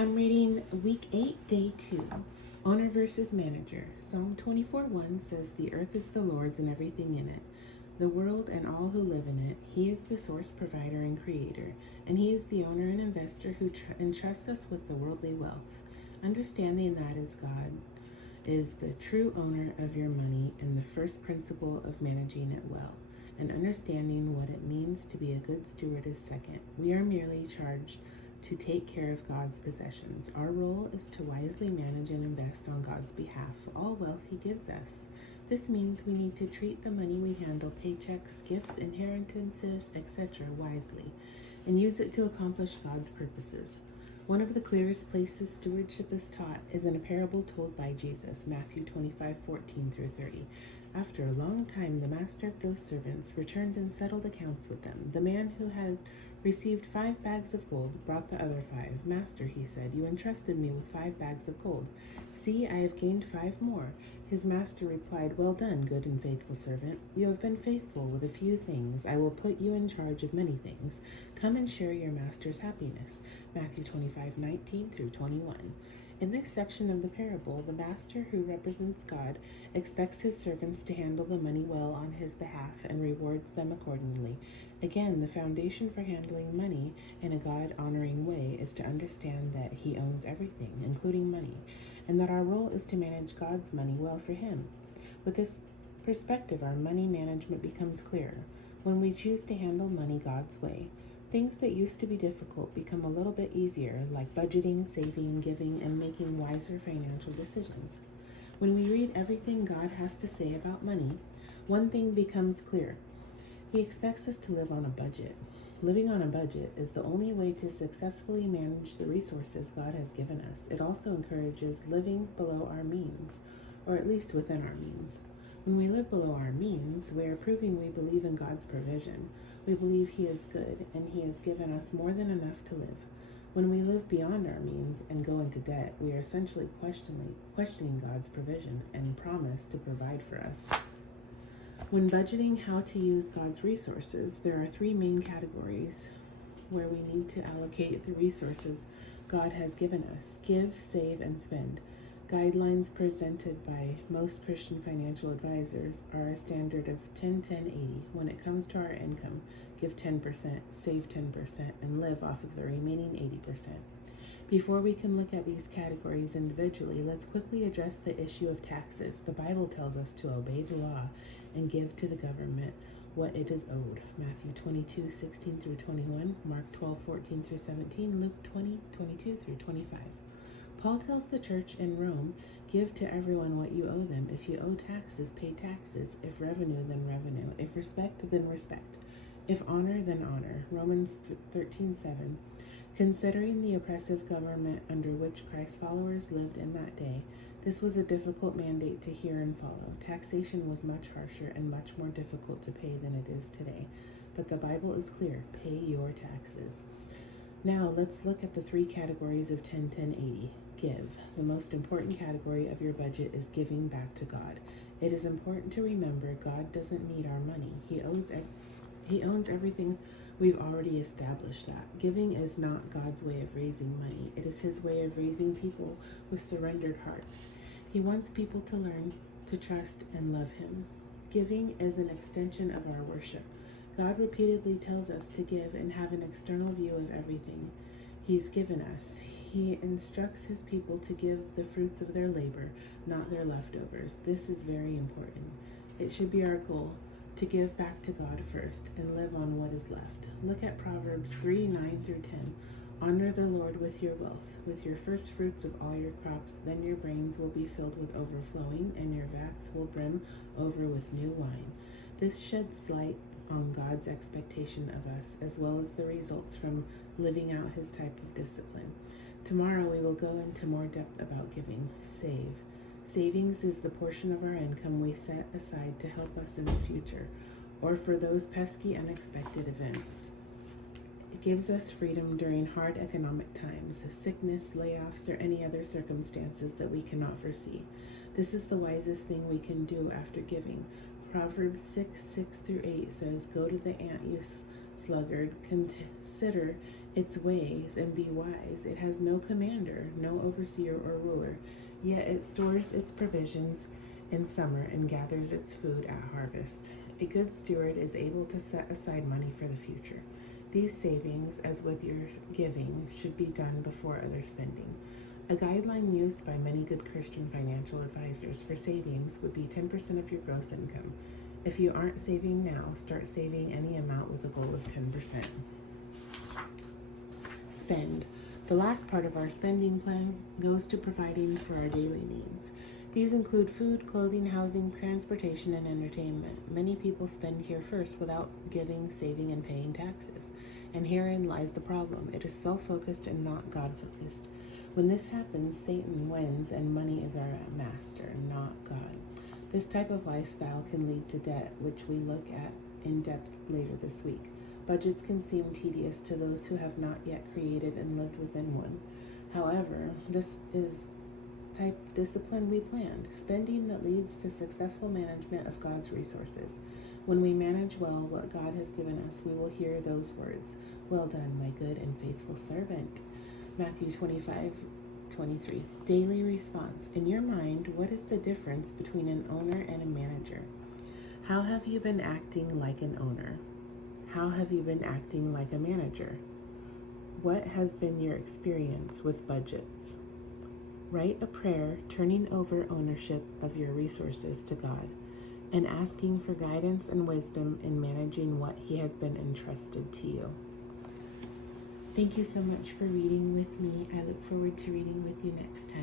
I'm reading week 8, day 2, Owner versus Manager. Psalm 24:1 says, "The earth is the Lord's and everything in it, the world and all who live in it. He is the source, provider, and creator, and He is the owner and investor who entrusts us with the worldly wealth. Understanding that is God is the true owner of your money and the first principle of managing it well. And understanding what it means to be a good steward is second. We are merely charged to take care of God's possessions. Our role is to wisely manage and invest on God's behalf all wealth He gives us. This means we need to treat the money we handle, paychecks, gifts, inheritances, etc., wisely, and use it to accomplish God's purposes. One of the clearest places stewardship is taught is in a parable told by Jesus, Matthew 25:14-30. After a long time, the master of those servants returned and settled accounts with them. The man who had received 5 bags of gold brought the other 5. "Master," he said, "you entrusted me with 5 bags of gold. See, I have gained 5 more." His master replied, "Well done, good and faithful servant. You have been faithful with a few things. I will put you in charge of many things. Come and share your master's happiness." Matthew 25:19-21. In this section of the parable, the master, who represents God, expects his servants to handle the money well on his behalf and rewards them accordingly. Again, the foundation for handling money in a God-honoring way is to understand that He owns everything, including money, and that our role is to manage God's money well for Him. With this perspective, our money management becomes clearer. When we choose to handle money God's way, things that used to be difficult become a little bit easier, like budgeting, saving, giving, and making wiser financial decisions. When we read everything God has to say about money, one thing becomes clear. He expects us to live on a budget. Living on a budget is the only way to successfully manage the resources God has given us. It also encourages living below our means, or at least within our means. When we live below our means, we are proving we believe in God's provision. We believe He is good, and He has given us more than enough to live. When we live beyond our means and go into debt, we are essentially questioning God's provision and promise to provide for us. When budgeting how to use God's resources, there are 3 main categories where we need to allocate the resources God has given us: give, save, and spend. Guidelines presented by most Christian financial advisors are a standard of 10-10-80. When it comes to our income, give 10%, save 10%, and live off of the remaining 80%. Before we can look at these categories individually, let's quickly address the issue of taxes. The Bible tells us to obey the law and give to the government what it is owed. Matthew 22:16-21, Mark 12:14-17, Luke 20:22-25. Paul tells the church in Rome, "Give to everyone what you owe them. If you owe taxes, pay taxes. If revenue, then revenue. If respect, then respect. If honor, then honor." Romans 13:7. Considering the oppressive government under which Christ's followers lived in that day, this was a difficult mandate to hear and follow. Taxation was much harsher and much more difficult to pay than it is today. But the Bible is clear: pay your taxes. Now let's look at the 3 categories of 10-10-80. Give. The most important category of your budget is giving back to God. It is important to remember God doesn't need our money. He owns everything. We've already established that. Giving is not God's way of raising money. It is His way of raising people with surrendered hearts. He wants people to learn to trust and love Him. Giving is an extension of our worship. God repeatedly tells us to give and have an external view of everything He's given us. He instructs His people to give the fruits of their labor, not their leftovers. This is very important. It should be our goal to give back to God first and live on what is left. Look at Proverbs 3:9-10. "Honor the Lord with your wealth, with your first fruits of all your crops. Then your grains will be filled with overflowing, and your vats will brim over with new wine." This sheds light on God's expectation of us, as well as the results from living out His type of discipline. Tomorrow we will go into more depth about giving. Save. Savings is the portion of our income we set aside to help us in the future, or for those pesky unexpected events. It gives us freedom during hard economic times, sickness, layoffs, or any other circumstances that we cannot foresee. This is the wisest thing we can do after giving. Proverbs 6:6-8 says, "Go to the ant, you sluggard, consider its ways and be wise. It has no commander, no overseer or ruler, yet it stores its provisions in summer and gathers its food at harvest. A good steward is able to set aside money for the future. These savings, as with your giving, should be done before other spending. A guideline used by many good Christian financial advisors for savings would be 10% of your gross income. If you aren't saving now, start saving any amount with a goal of 10%. Spend. The last part of our spending plan goes to providing for our daily needs. These include food, clothing, housing, transportation, and entertainment. Many people spend here first without giving, saving, and paying taxes. And herein lies the problem. It is self-focused and not God-focused. When this happens, Satan wins and money is our master, not God. This type of lifestyle can lead to debt, which we look at in depth later this week. Budgets can seem tedious to those who have not yet created and lived within one. However, this is type discipline we planned, spending that leads to successful management of God's resources. When we manage well what God has given us, we will hear those words, "Well done, my good and faithful servant." Matthew 25:23. Daily response. In your mind, what is the difference between an owner and a manager? How have you been acting like an owner? How have you been acting like a manager? What has been your experience with budgets? Write a prayer turning over ownership of your resources to God and asking for guidance and wisdom in managing what He has been entrusted to you. Thank you so much for reading with me. I look forward to reading with you next time.